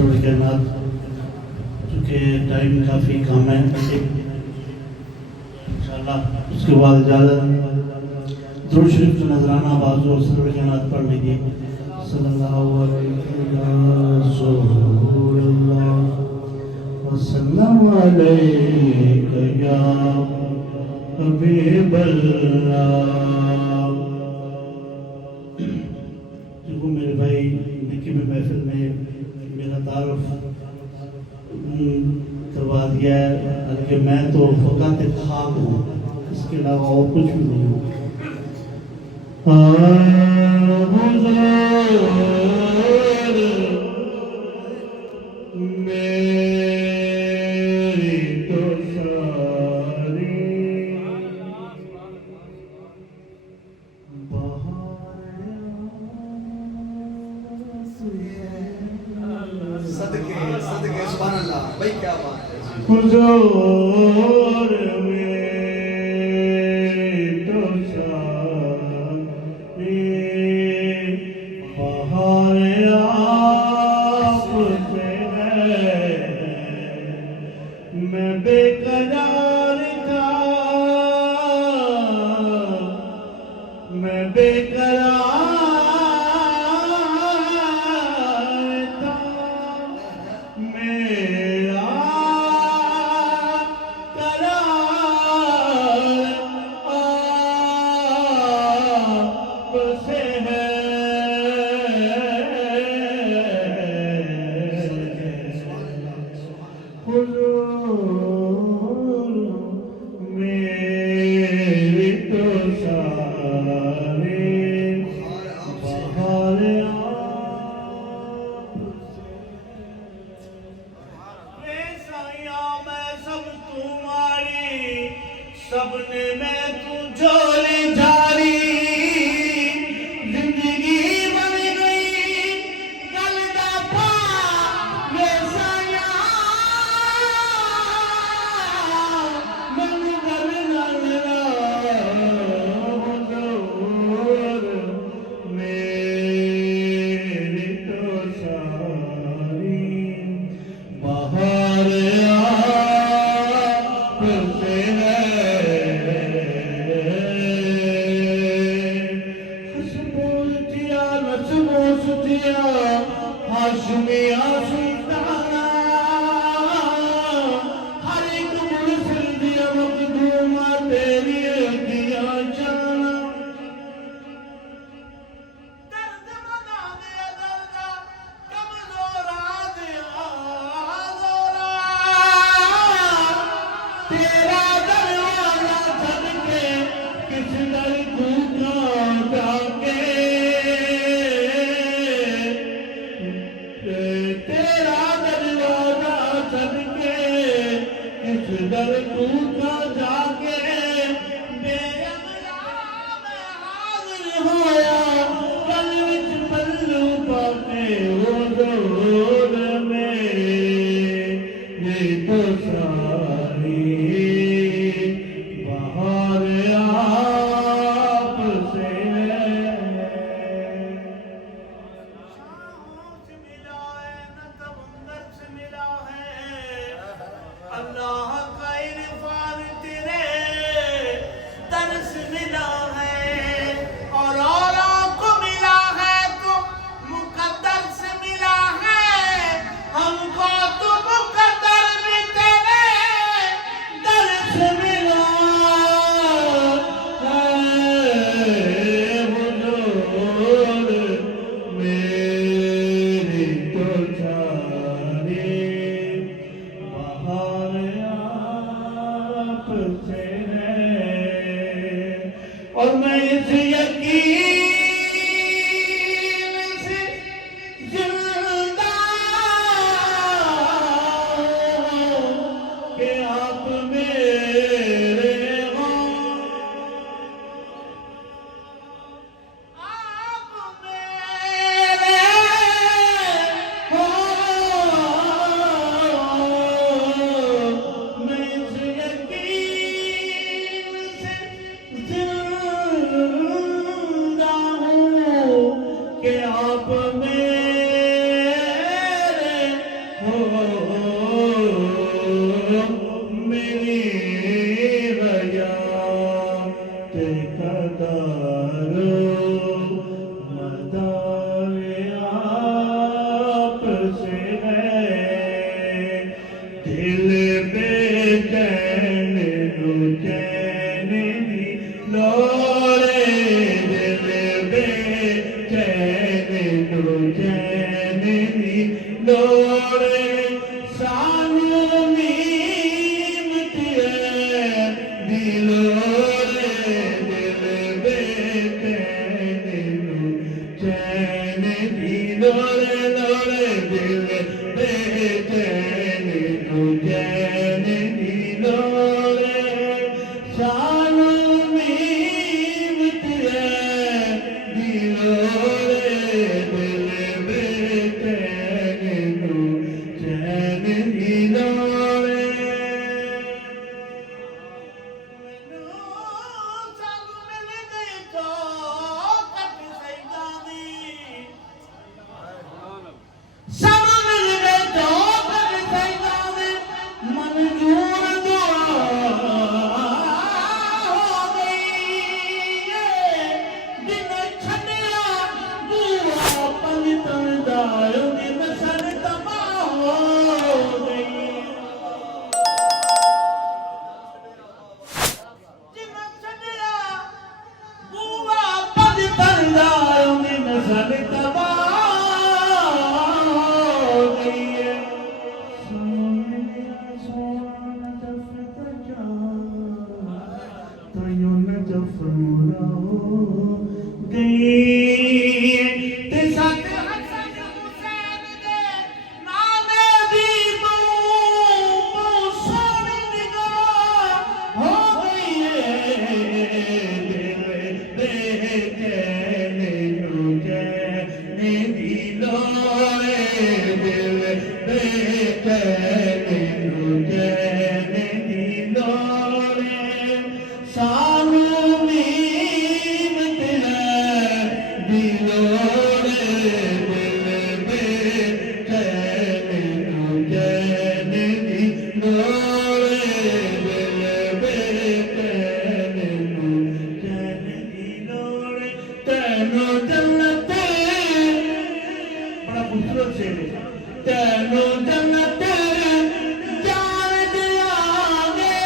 Server के नाथ, चूँकि time काफ़ी कम है, इंशाल्लाह उसके बाद इजाज़त दुरूद शरीफ का नजराना बाजू और सर्वर के नाथ पढ़ लीजिए। सल्लल्लाहु अलैहि वसल्लम अलैका या हबीबल्लाह। देखो मेरे भाई निकी में महफिल में मेरा तारुफ करवा दिया है, बल्कि मैं तो फ़कत खाक हूँ, इसके अलावा और कुछ भी नहीं हूँ। मेरी तो सारी सदके सदके सुभान अल्लाह भाई, क्या बात है। हुजूर मेरी तो सारी बहार आपसे है, मैं बेकरार था, मैं बेकरार था, मेरा करार आपसे है। हुजूर मेरी तो सारी बहार मैं सब तुम्हारी, सबने मैं तू झोली झाड़ी, जिंदगी बन गई गल दफा मैं साया, मन गल नलरा हुजूर मेरी तो सारी बहार आपसे है। हसबोल दिया नसबोस दिया हाशमिया सुल्ताना, हर एक मुर्सिल दिया मखदूमा तेरी दिया जाना, दर्द बना दिया दर्द कमजोरा दिया जोरा, तेरा दरवाजा सदके किस दर तू का जाके, तेरा दरवाजा सदके किस दर तू का जाके, बेअमला मैं हाजिर होया गल विच पल्लू पाके, हुजूर मेरी तो सारी बहार आपसे है। शाहों से मिला है न तवंगर से मिला है, अल्लाह का इरफान तेरे दर से मिला है, और औरों को मिला है तो मुकद्दर से मिला है, हमको तो मुकद्दर भी तेरे दर से मिला है। हुजूर गजल तबाह हो गई है। सोना जफत जा तो यूं न जफूरा हो गई ते सत हसन हुसैन दे नामे दी बहु सोनी निगाह हो गई है। दिल दे कहने नू कहने दी लोड़े, दिल दे कहने नू कहने दी लोड़े, सानू मीम दी लोड़े, दिल दे कहने नू कहने दी लोड़े, दिल दे कहने नू कहने दी लोड़े, तैनू जन्नत बड़ा खूबसूरत शेर है। तैनू जन्नत जान दियांगे,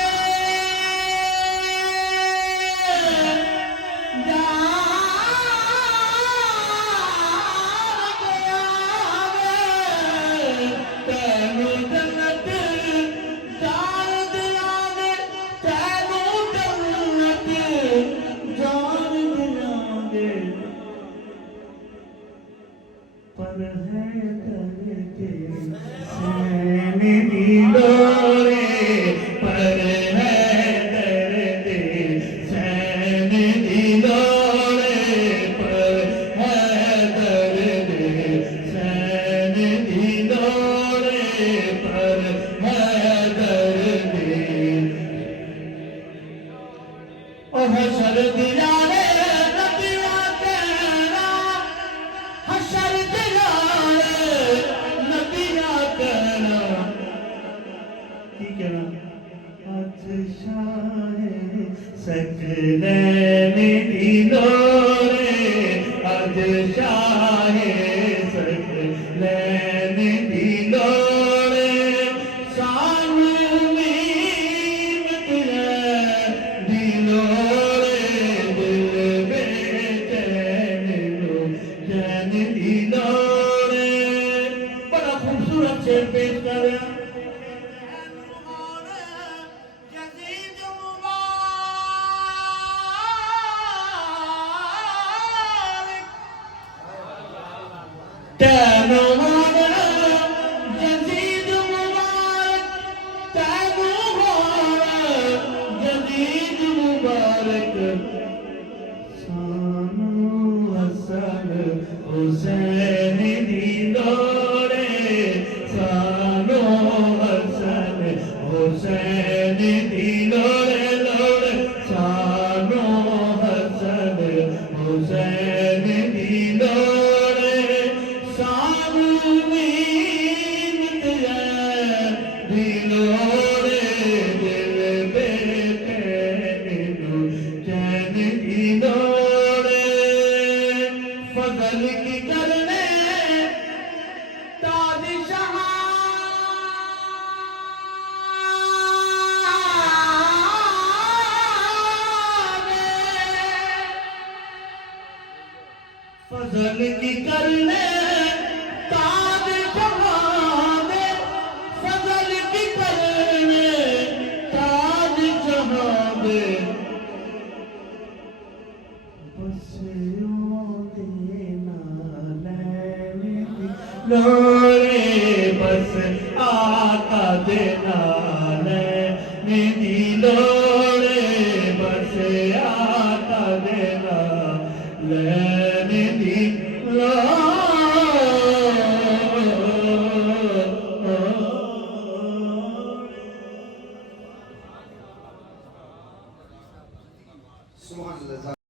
तैनू जन्नत जान दियांगे, तैनू जन्नत जान दियांगे, पर है करके सहने दी लोरे, पर है दर्द सहने दी लोरे, पर है दर्द सहने दी लोरे, पर है दर्द ओ हशर दिया रे नदिया तेरा, हशर दिया रे नदिया तेरा, की कहना आज शाहे सकलैन दी लोरे, आज शाहे सकलैन दी लोरे, सानू मीम दी लोरे, दिल बेचैन लो चैन दी लोरे। बड़ा खूबसूरत शेर पेश कर रहे हैं। तैनू माना यजीद मुबारक, तैनू माना यजीद मुबारक, सानू हसन हुसैन दी लोड़े, सानू हसन हुसैन दी लोड़े लोड़े, सानू हसन हुसैन दी लोड़े, सानू मीम दी लोड़े, दिल दे कहने नू कहने दी लोड़े, फजल की करने ताज जहां फजल की करने ताज जहां दे, फजल की करने ताज जहां दे, बस लोरे, बस आका दे नालैन दी लोरे, बस आका दे नालैन दी लोरे। सुभान अल्लाह।